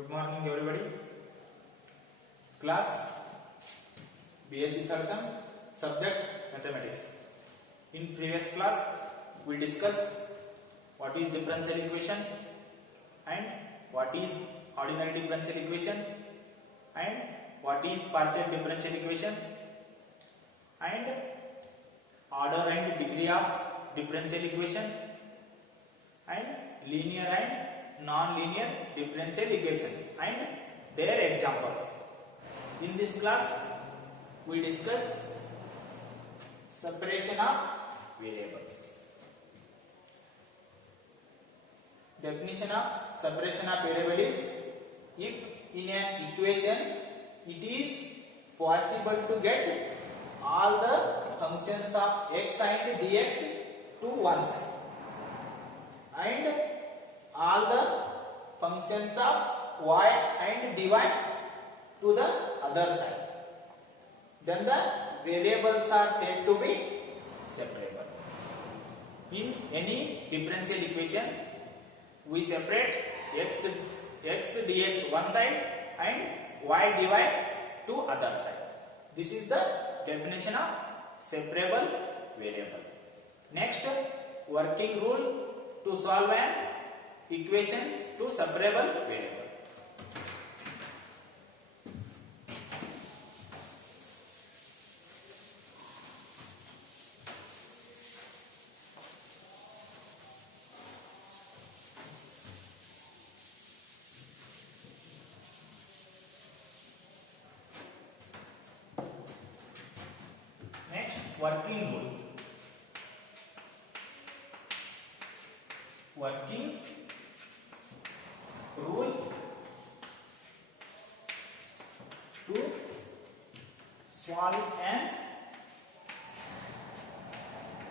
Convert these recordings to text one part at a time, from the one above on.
Good morning everybody. Class BSc third sem, subject mathematics. In previous class we discussed what is differential equation and what is ordinary differential equation and what is partial differential equation and order and degree of differential equation and linear and non-linear differential equations and their examples. In this class we discuss separation of variables. Definition of separation of variable is: if in an equation it is possible to get all the functions of x and dx to one side and all the functions of y and dy to the other side, then the variables are said to be separable. In any differential equation we separate x dx one side and y dy to other side. This is the definition of separable variable. Next, working rule to solve an equation to separable variable. Next, working rule. Working rule to solve an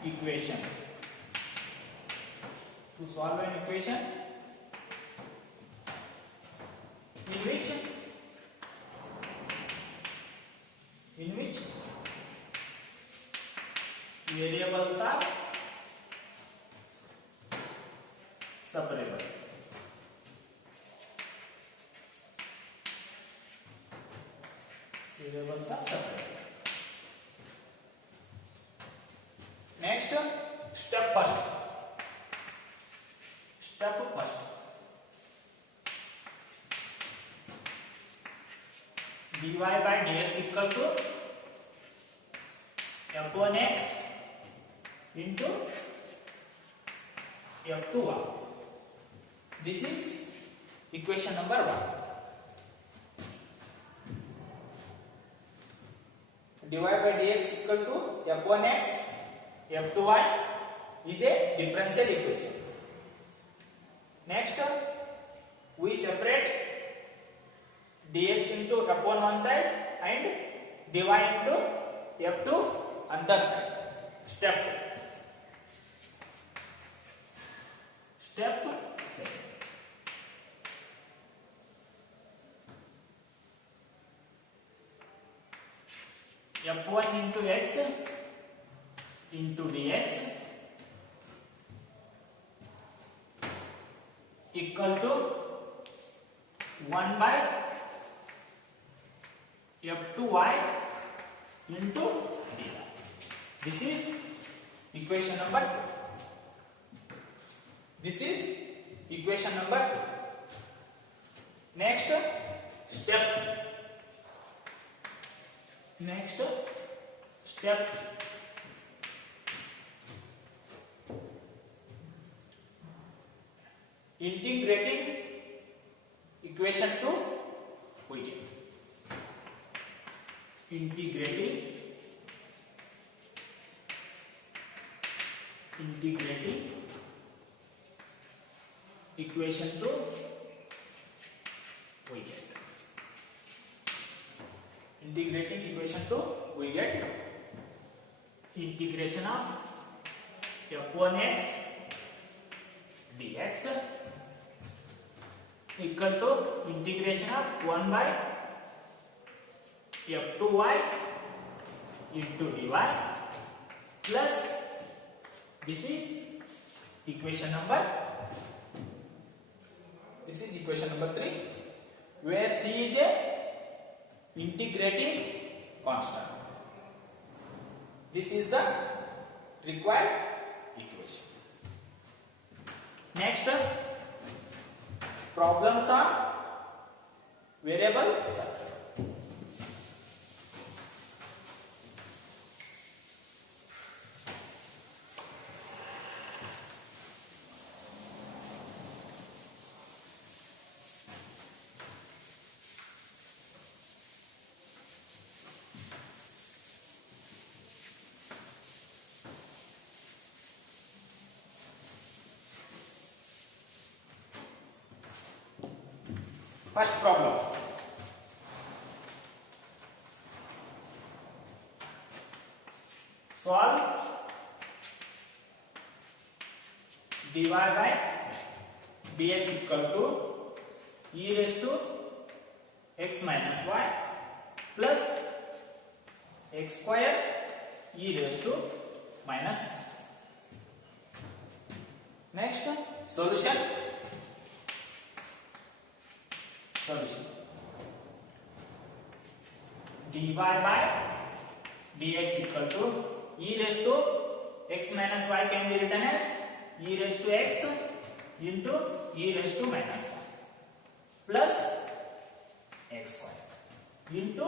equation. To solve an equation in which variables are separable. Variables are separable. Next, step first. dy by dx equal to f1x into f2y. This is equation number 1. dy by dx equal to f1x f2y is a differential equation. Next, we separate dx into f1 one side and dy into f2 other side. Step 7. f1 into x into dx equal to 1 by f2y into dy. This is equation number 2. This is equation number 2. Next step. Integrating equation 2 we get. Integrating equation 2 we get. Integrating equation 2 we get integration of f1x dx equal to integration of 1 by f2y into dy plus this is equation number 3. where c is a integrating constant. This is the required equation. Next, problems on variable circle. First problem. Solve dy by dx equal to e raised to x minus y plus x square e raised to minus y. Next, solution. dy by dx equal to e raised to x minus y can be written as e raised to x into e raised to minus y plus x square into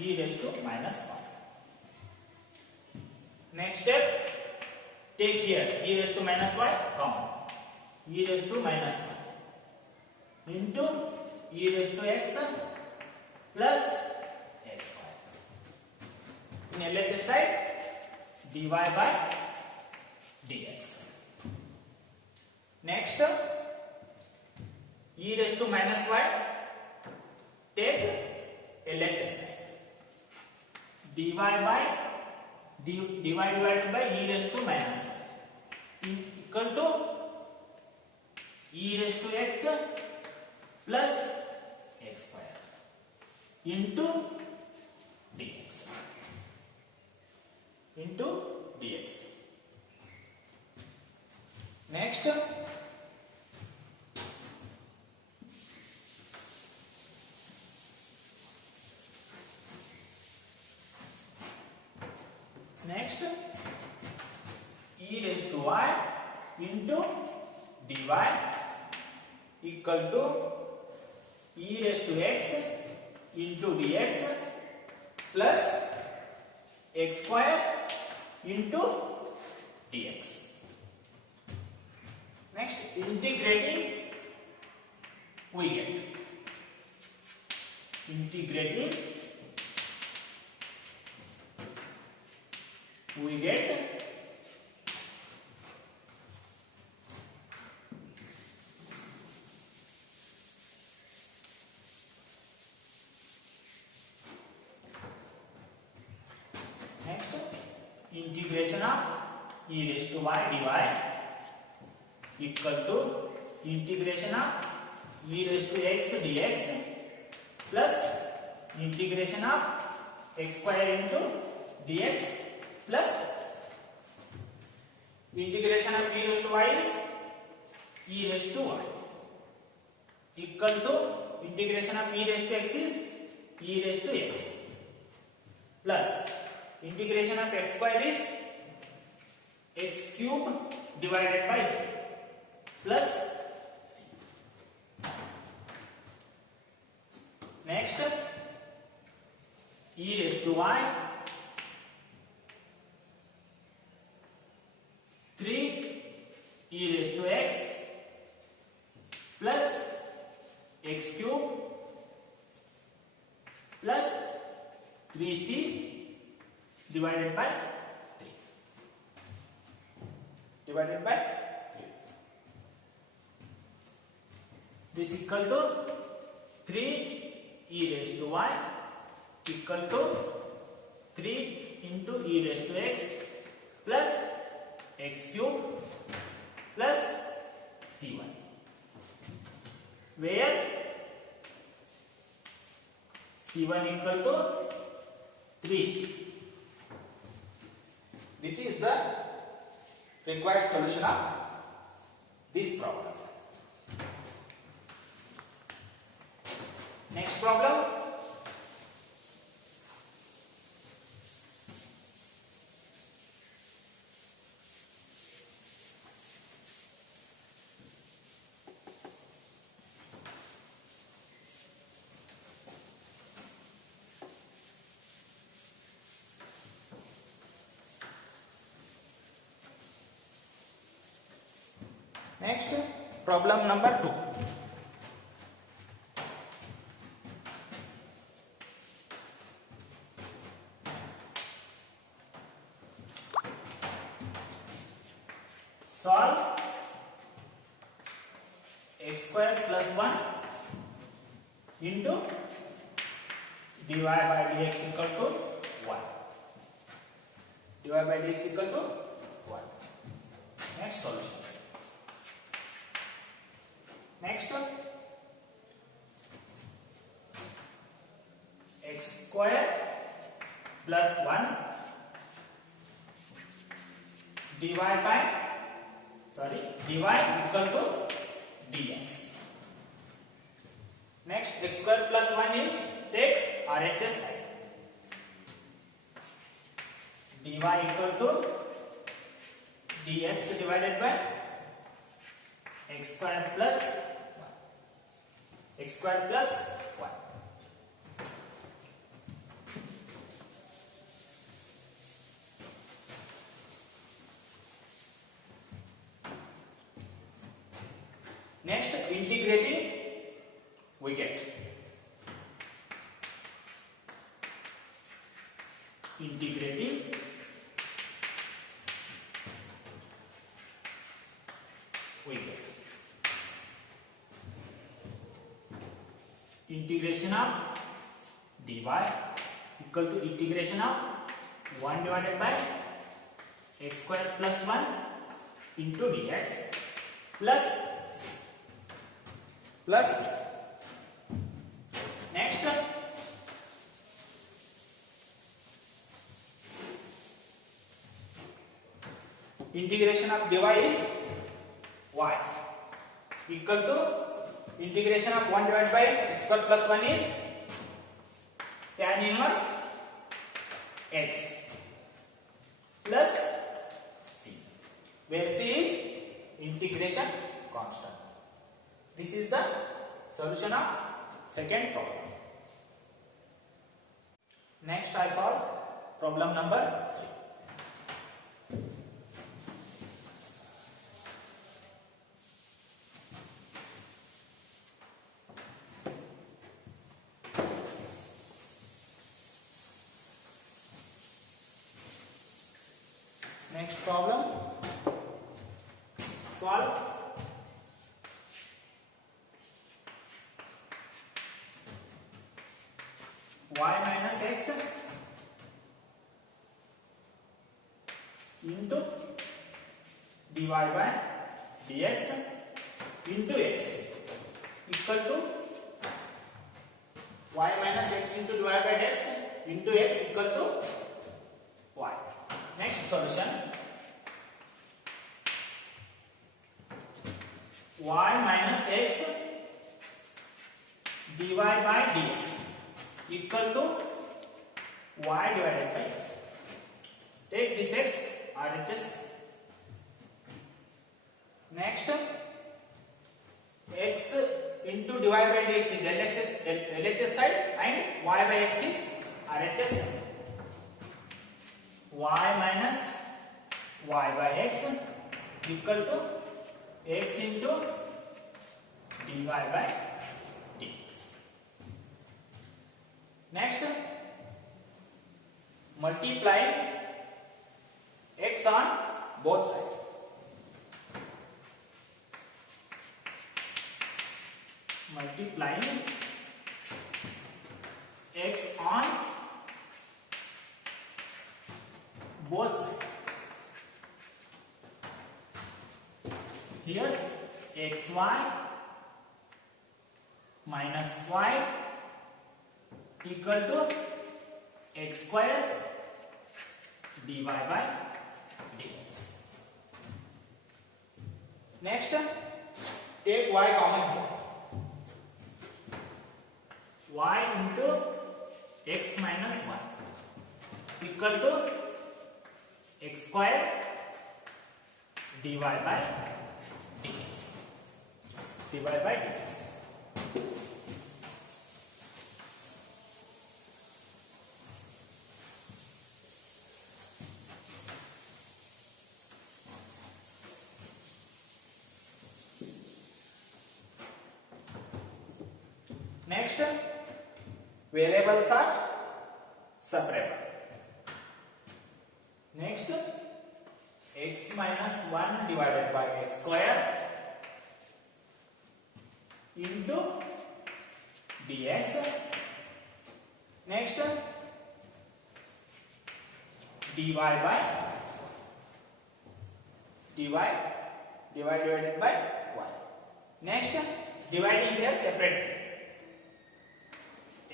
e raised to minus y. Next step, take here e raised to minus y common, e raised to minus y into e raised to x plus x square. In LHS side, dy by dx. Next, e raised to minus y, take LHS side. dy divided by e raised to minus y equal to e raised to x plus x square into dx. Next, e raised to y into dy equal to e raised to x into dx plus x square into dx. Next, integrating, we get integration of e raised to y dy equal to integration of e raised to x dx plus integration of x square into dx plus integration of e raised to y is e raised to y equal to integration of e raised to x is e raised to x plus integration of x square is x cube divided by 3 plus c. Next, e raised to y 3 e raised to x plus x cube plus 3c divided by 3. This equal to 3 e raised to y equal to 3 into e raised to x plus x cube plus c1, where c1 equal to 3c. This is the required solution of this problem. Next problem. Next, problem number 2. Solve x square plus 1 into dy by dx equal to 1. dy by dx equal to 1. Next solution. Next one, x square plus 1 dy equal to dx. Next, x square plus 1 is take RHS side. dy equal to dx divided by x square plus 1. x square plus 1. Next, integrating, we get integrating we get integration of dy equal to integration of 1 divided by x square plus 1 into dx plus next integration of dy is y equal to integration of 1 divided by x square plus 1 is tan inverse x plus c, where c is integration constant. This is the solution of second problem. Next, I solve problem number 3. Next problem, solve y minus x into dy by dx into x equal to y minus x into dy by dx into x equal to y. Next solution, y minus x dy by dx equal to y divided by x. Take this x RHS. Next, x into dy by dx is LHS side and y by x is RHS side. Y minus y by x equal to x into dy by dx. Next, multiply x on both sides. Multiplying x on both sides. Here xy minus y equal to x square dy by dx. Next, take y common here. y into x minus 1 equal to x square dy by dx. dy by dx. Next, variables are separable. Next, x minus 1 divided by x square into dx. Next, dy divided by y. Next, dividing here separately.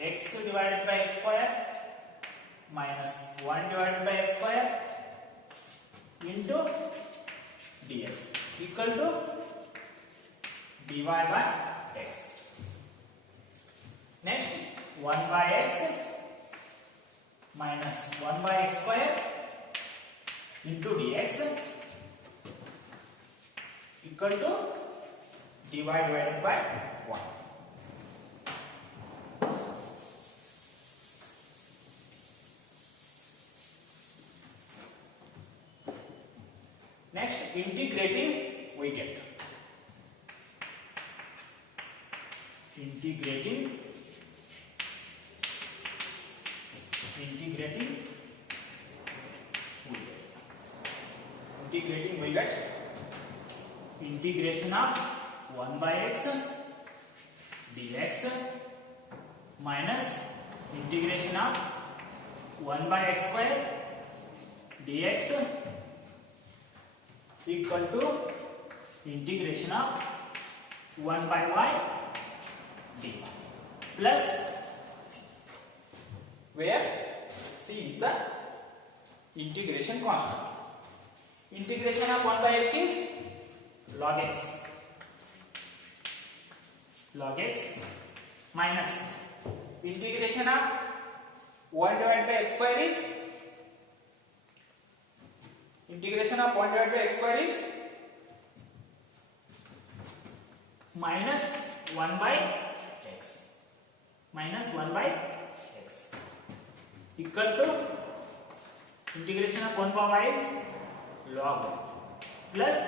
X divided by x square minus 1 divided by x square into dx equal to dy by x. Next, 1 by x minus 1 by x square into dx equal to dy divided by 1. Next, integrating we get. Integrating we get integration of 1 by x dx minus integration of 1 by x square dx equal to integration of 1 by y dy plus c, where c is the integration constant. Integration of 1 by x is log x minus integration of 1 divided by x square is integration of 1 divided by x square is minus 1 by x equal to integration of 1 by y is log plus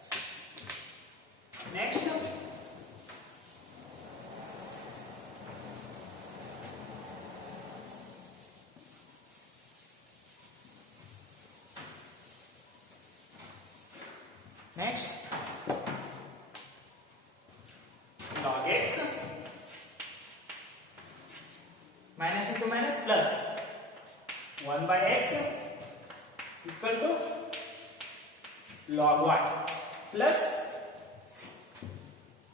c. Next, log x minus into minus plus 1 by x equal to log y plus c.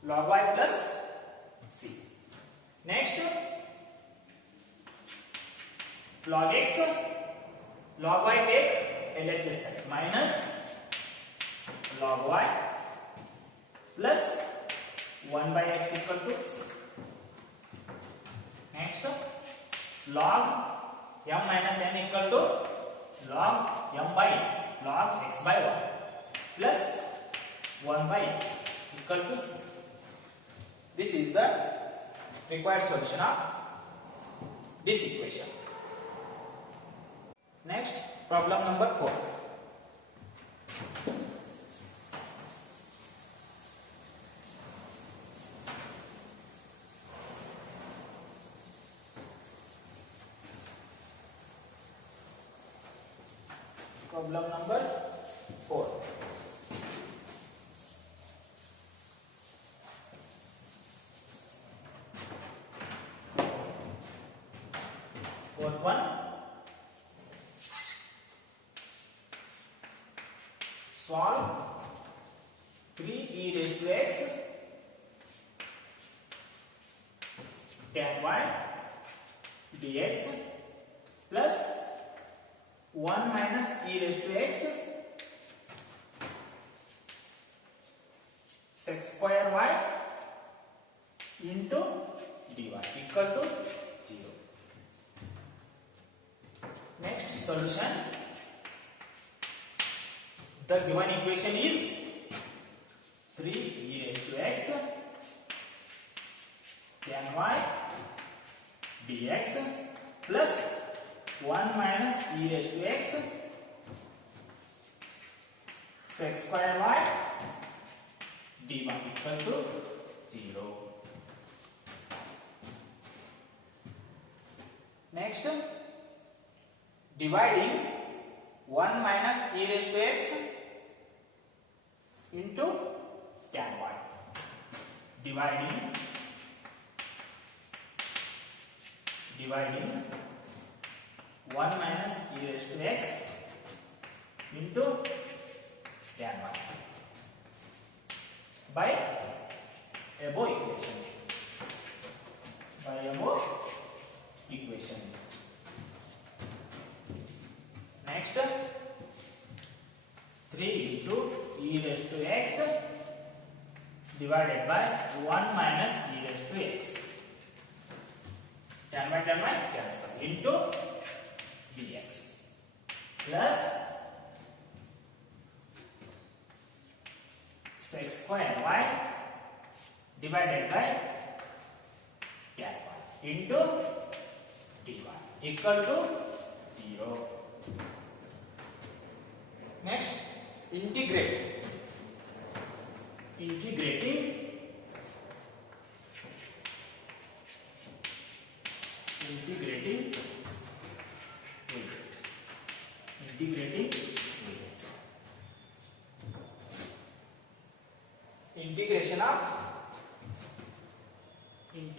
Log y plus c. Next, log x, log y take LHS side minus log y plus 1 by x equal to c. Next, log m minus n equal to log m by log x by y plus 1 by x equal to c. This is the required solution of this equation. Next, problem number 4. Problem number 4. Fourth one, solve 3e raised to x tan y dx plus 1 minus e raised to x sec square y into dy equal to 0. Next solution. The given equation is 3 e raised to x tan y dx plus 1 minus e raised to x sec square y dy equal to 0. Next, dividing 1 minus e raised to x into tan y. Dividing 1 minus e raised to x into tan y by above equation. Next, 3 into e raised to x divided by 1 minus e raised to x. Tan y cancel into dx plus sec square y divided by tan y into dy equal to 0. Next, integrating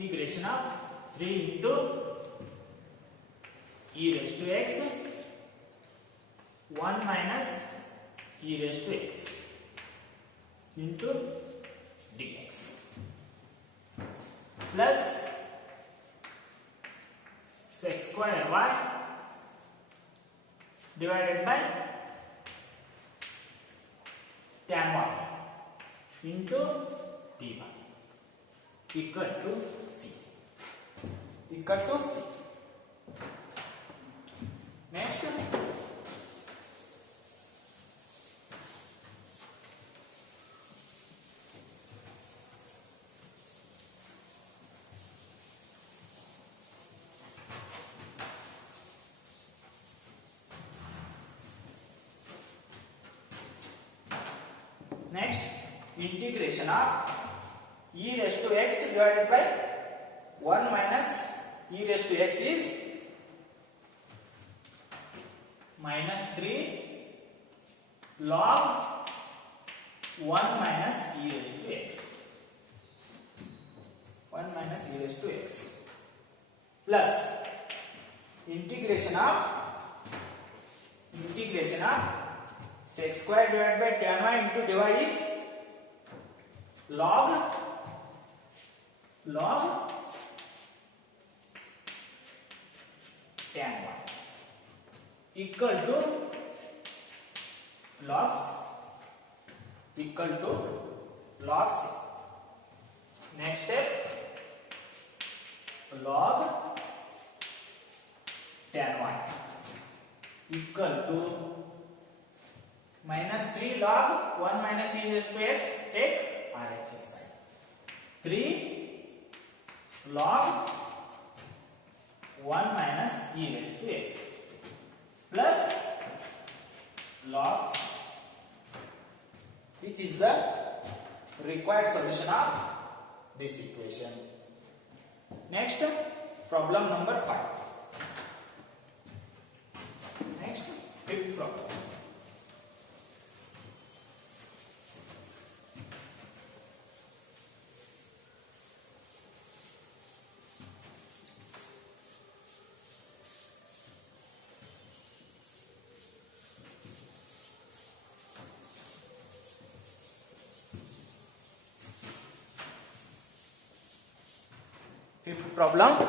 integration of 3 into e raised to x 1 minus e raised to x into dx plus sec square y divided by tan y into dy equal to c. Next, integration of e raised to x divided by 1 minus e raised to x is minus 3 log 1 minus e raised to x. 1 minus e raised to x plus integration of sec square divided by tan y into dy is log tan y equal to logs next step log tan y equal to minus 3 log 1 minus e raised to x, take RHS side. 3 log 1 minus e raised to x plus logs, which is the required solution of this equation. Next, problem number 5. Next, fifth problem. Fifth problem.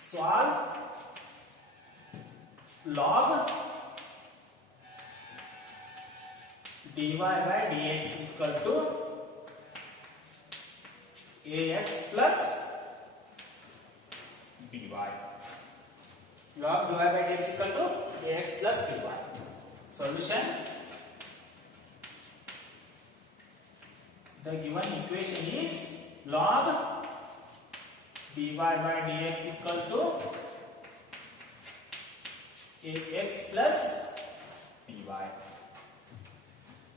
Solve log dy by dx equal to ax plus by. Log dy by dx equal to ax plus by. Solution. The given equation is log dy by dx equal to ax plus by.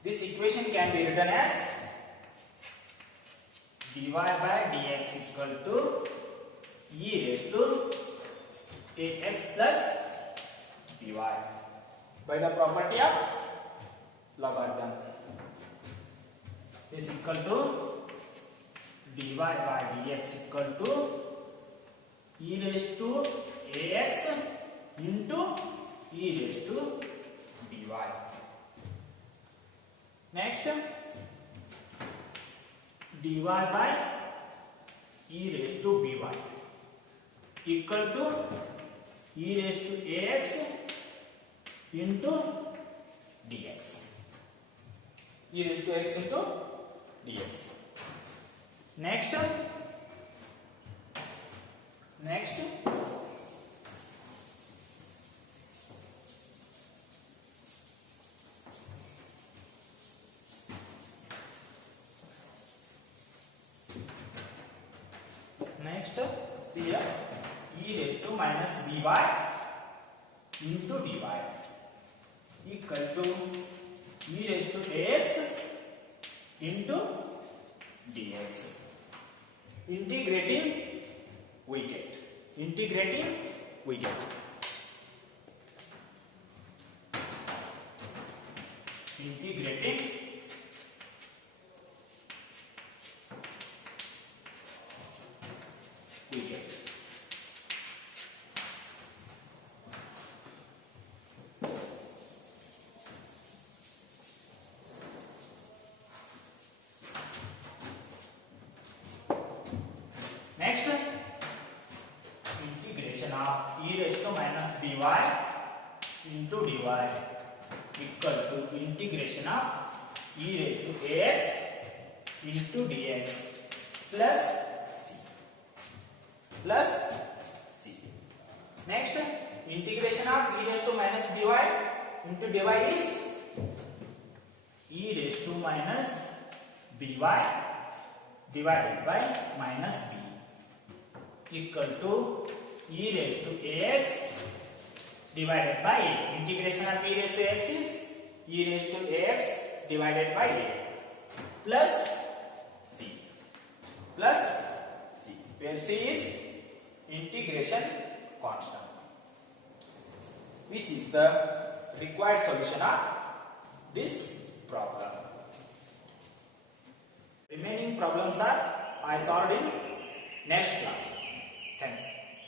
This equation can be written as dy by dx equal to e raised to ax plus by by the property of logarithm. Is equal to dy by dx equal to e raised to ax into e raised to by. Next, dy by e raised to by equal to e raised to ax into dx. E raised to x into dx. Next, see here, e raised to minus by into dy equal to e raised to ax into dx. Integrating we get. Integrating. We get. Next, integration of e raised to minus by into dy equal to integration of e raised to ax into dx plus c. Next, integration of e raised to minus by into dy is e raised to minus by divided by minus b equal to e raised to ax divided by a. Integration of e raised to x is e raised to ax divided by a plus c, where c is integration constant, which is the required solution of this problem. Remaining problems are I solved in next class. Thank you.